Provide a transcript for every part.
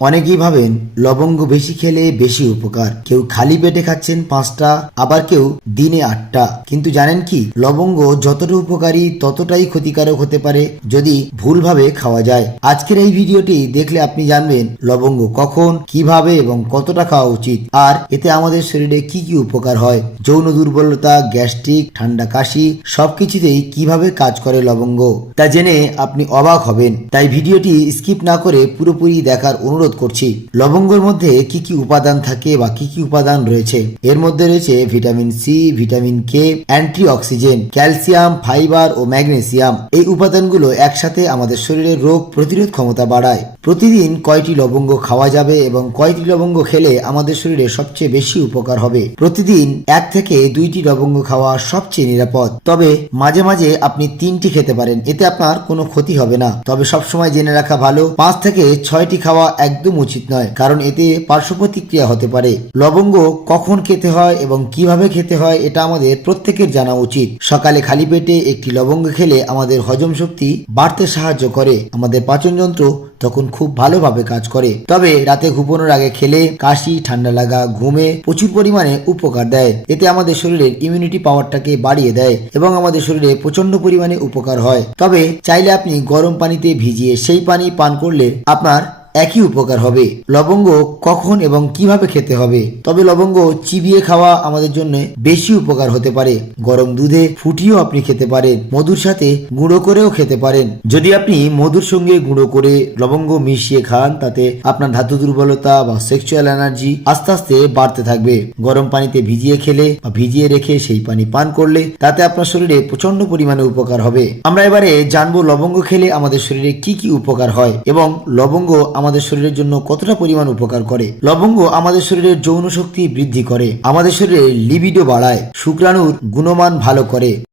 অনেকেই ভাবেন লবঙ্গ বেশি খেলে বেশি উপকার। কেউ খালি পেটে খাচ্ছেন পাঁচটা, আবার কেউ দিনে আটটা। কিন্তু জানেন কি, লবঙ্গ যতটা উপকারী ততটাই ক্ষতিকারক হতে পারে যদি ভুলভাবে খাওয়া যায়। আজকের এই ভিডিওটি দেখলে আপনি জানবেন লবঙ্গ কখন, কীভাবে এবং কতটা খাওয়া উচিত। আর এতে আমাদের শরীরে কি কি উপকার হয়? যৌন দুর্বলতা, গ্যাস্ট্রিক, ঠান্ডা কাশি, সবকিছুতেই কীভাবে কাজ করে লবঙ্গ? তা জেনে আপনি অবাক হবেন। তাই ভিডিওটি স্কিপ না করে পুরোপুরি দেখার অনুরোধ করছি। লবঙ্গের মধ্যে কি কি উপাদান থাকে বা কি কি উপাদান রয়েছে? এর মধ্যে রয়েছে vitamin C, vitamin K anti oxygen calcium, fibre ও ম্যাগনেসিয়াম। এই উপাদানগুলো একসাথে আমাদের শরীরের রোগ প্রতিরোধ ক্ষমতা বাড়ায়। প্রতিদিন কয়টি লবঙ্গ খাওয়া যাবে এবং কয়টি লবঙ্গ খেলে আমাদের শরীরে সবচেয়ে বেশি উপকার হবে? প্রতিদিন এক থেকে দুইটি লবঙ্গ খাওয়া সবচেয়ে নিরাপদ। তবে মাঝে মাঝে আপনি তিনটি খেতে পারেন, এতে আপনার কোনো ক্ষতি হবে না। তবে সবসময় জেনে রাখা ভালো, পাঁচ থেকে ছয়টি খাওয়া একদম উচিত নয়, কারণ এতে পার্শ্ব প্রতিক্রিয়া হতে পারে। লবঙ্গ কখন খেতে হয় এবং কীভাবে খেতে হয় এটা আমাদের প্রত্যেকের জানা উচিত। সকালে খালি পেটে একটি লবঙ্গ খেলে আমাদের হজম শক্তি বাড়তে সাহায্য করে, আমাদের পাচনযন্ত্র তখন খুব ভালোভাবে কাজ করে। তবে রাতে ঘুমানোর আগে খেলে কাশি, ঠান্ডা লাগা, ঘুমে প্রচুর পরিমাণে উপকার দেয়। এতে আমাদের শরীরের ইমিউনিটি পাওয়ারটাকে বাড়িয়ে দেয় এবং আমাদের শরীরে প্রচণ্ড পরিমাণে উপকার হয়। তবে চাইলে আপনি গরম পানিতে ভিজিয়ে সেই পানি পান করলে আপনার একই উপকার হবে। লবঙ্গ কখন এবং কীভাবে খেতে হবে? তবে লবঙ্গ চিবিয়ে খাওয়া আমাদের জন্য বেশি উপকার হতে পারে। গরম দুধে ফুটিয়েও আপনি খেতে পারেন। মধুর সাথে গুঁড়ো করেও খেতে পারেন। যদি আপনি মধুর সঙ্গে গুঁড়ো করে লবঙ্গ মিশিয়ে খান, তাতে আপনার ধাতু দুর্বলতা বা সেক্সুয়াল এনার্জি আস্তে আস্তে বাড়তে থাকবে। গরম পানিতে ভিজিয়ে খেলে বা ভিজিয়ে রেখে সেই পানি পান করলে তাতে আপনার শরীরে প্রচণ্ড পরিমাণে উপকার হবে। আমরা এবারে জানব লবঙ্গ খেলে আমাদের শরীরে কি কি উপকার হয় এবং লবঙ্গ আমাদের শরীরের জন্য কতটা পরিমাণ উপকার করে? লবঙ্গ আমাদের শরীরের যৌন শক্তি বৃদ্ধি করে। আমাদের শরীরে লিবিডো বাড়ায়। শুক্রাণুর গুণমান ভালো করে।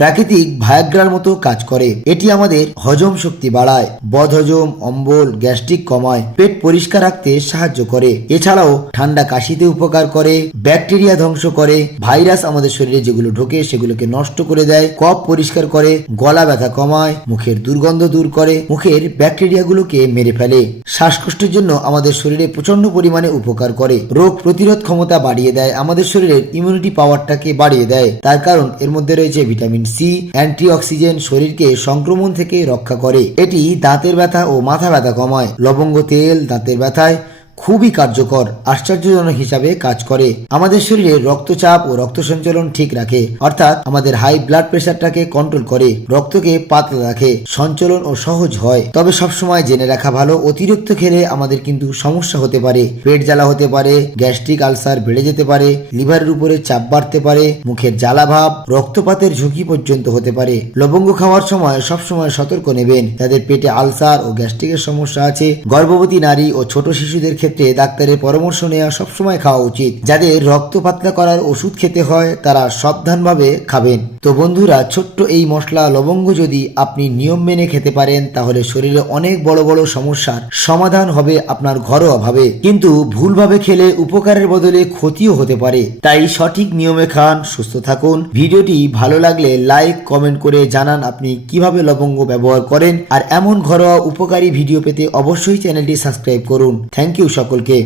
প্রাকৃতিক ভায়াগ্রার মতো কাজ করে। এটি আমাদের হজম শক্তি বাড়ায়, বদহজম, অম্বল, গ্যাস্ট্রিক কমায়, পেট পরিষ্কার রাখতে সাহায্য করে। এছাড়াও ঠান্ডা কাশিতে উপকার করে, ব্যাকটেরিয়া ধ্বংস করে, ভাইরাস আমাদের শরীরে যেগুলো ঢোকে সেগুলোকে নষ্ট করে দেয়, কফ পরিষ্কার করে, গলা ব্যথা কমায়, মুখের দুর্গন্ধ দূর করে, মুখের ব্যাকটেরিয়াগুলোকে মেরে ফেলে। শ্বাসকষ্টের জন্য আমাদের শরীরে প্রচণ্ড পরিমাণে উপকার করে। রোগ প্রতিরোধ ক্ষমতা বাড়িয়ে দেয়, আমাদের শরীরের ইমিউনিটি পাওয়ারটাকে বাড়িয়ে দেয়। তার কারণ এর মধ্যে রয়েছে ভিটামিন সি অ্যান্টি অক্সিজেন শরীরকে সংক্রমণ থেকে রক্ষা করে। এটি দাঁতের ব্যথা ও মাথা ব্যথা কমায়। লবঙ্গ, তেল, দাঁতের ব্যথায় খুবই কার্যকর, আশ্চর্যজনক হিসাবে কাজ করে। আমাদের শরীরে রক্তচাপ ও রক্ত সঞ্চালন ঠিক রাখে, অর্থাৎ আমাদের হাই ব্লাড প্রেশারটাকে কন্ট্রোল করে, রক্তকে পাতলা রাখে, সঞ্চালন ও সহজ হয়। তবে সবসময় জেনে রাখা ভালো, অতিরিক্ত খেলে আমাদের কিন্তু সমস্যা হতে পারে। পেট জ্বালা হতে পারে, গ্যাস্ট্রিক আলসার বেড়ে যেতে পারে, লিভারের উপরে চাপ বাড়তে পারে, মুখের জ্বালা ভাব, রক্তপাতের ঝুঁকি পর্যন্ত হতে পারে। লবঙ্গ খাওয়ার সময় সবসময় সতর্ক নেবেন। তাদের পেটে আলসার ও গ্যাস্ট্রিকের সমস্যা আছে। গর্ভবতী নারী ও ছোট শিশুদের ক্ষেত্রে ডাক্তারের পরামর্শ নেওয়া সবসময় খাওয়া উচিত। যাদের রক্ত পাতলা করার ওষুধ খেতে হয়, তারা সাবধানভাবে খাবেন। তো বন্ধুরা, ছোট্ট এই মশলা লবঙ্গ যদি আপনি নিয়ম মেনে খেতে পারেন, তাহলে শরীরে অনেক বড় বড় সমস্যার সমাধান হবে আপনার ঘরোয়াভাবে কিন্তু ভুলভাবে খেলে উপকারের বদলে ক্ষতিও হতে পারে। তাই সঠিক নিয়মে খান, সুস্থ থাকুন। ভিডিওটি ভালো লাগলে লাইক, কমেন্ট করে জানান আপনি কীভাবে লবঙ্গ ব্যবহার করেন। আর এমন ঘরোয়া উপকারী ভিডিও পেতে অবশ্যই চ্যানেলটি সাবস্ক্রাইব করুন। থ্যাংক ইউ সকলকে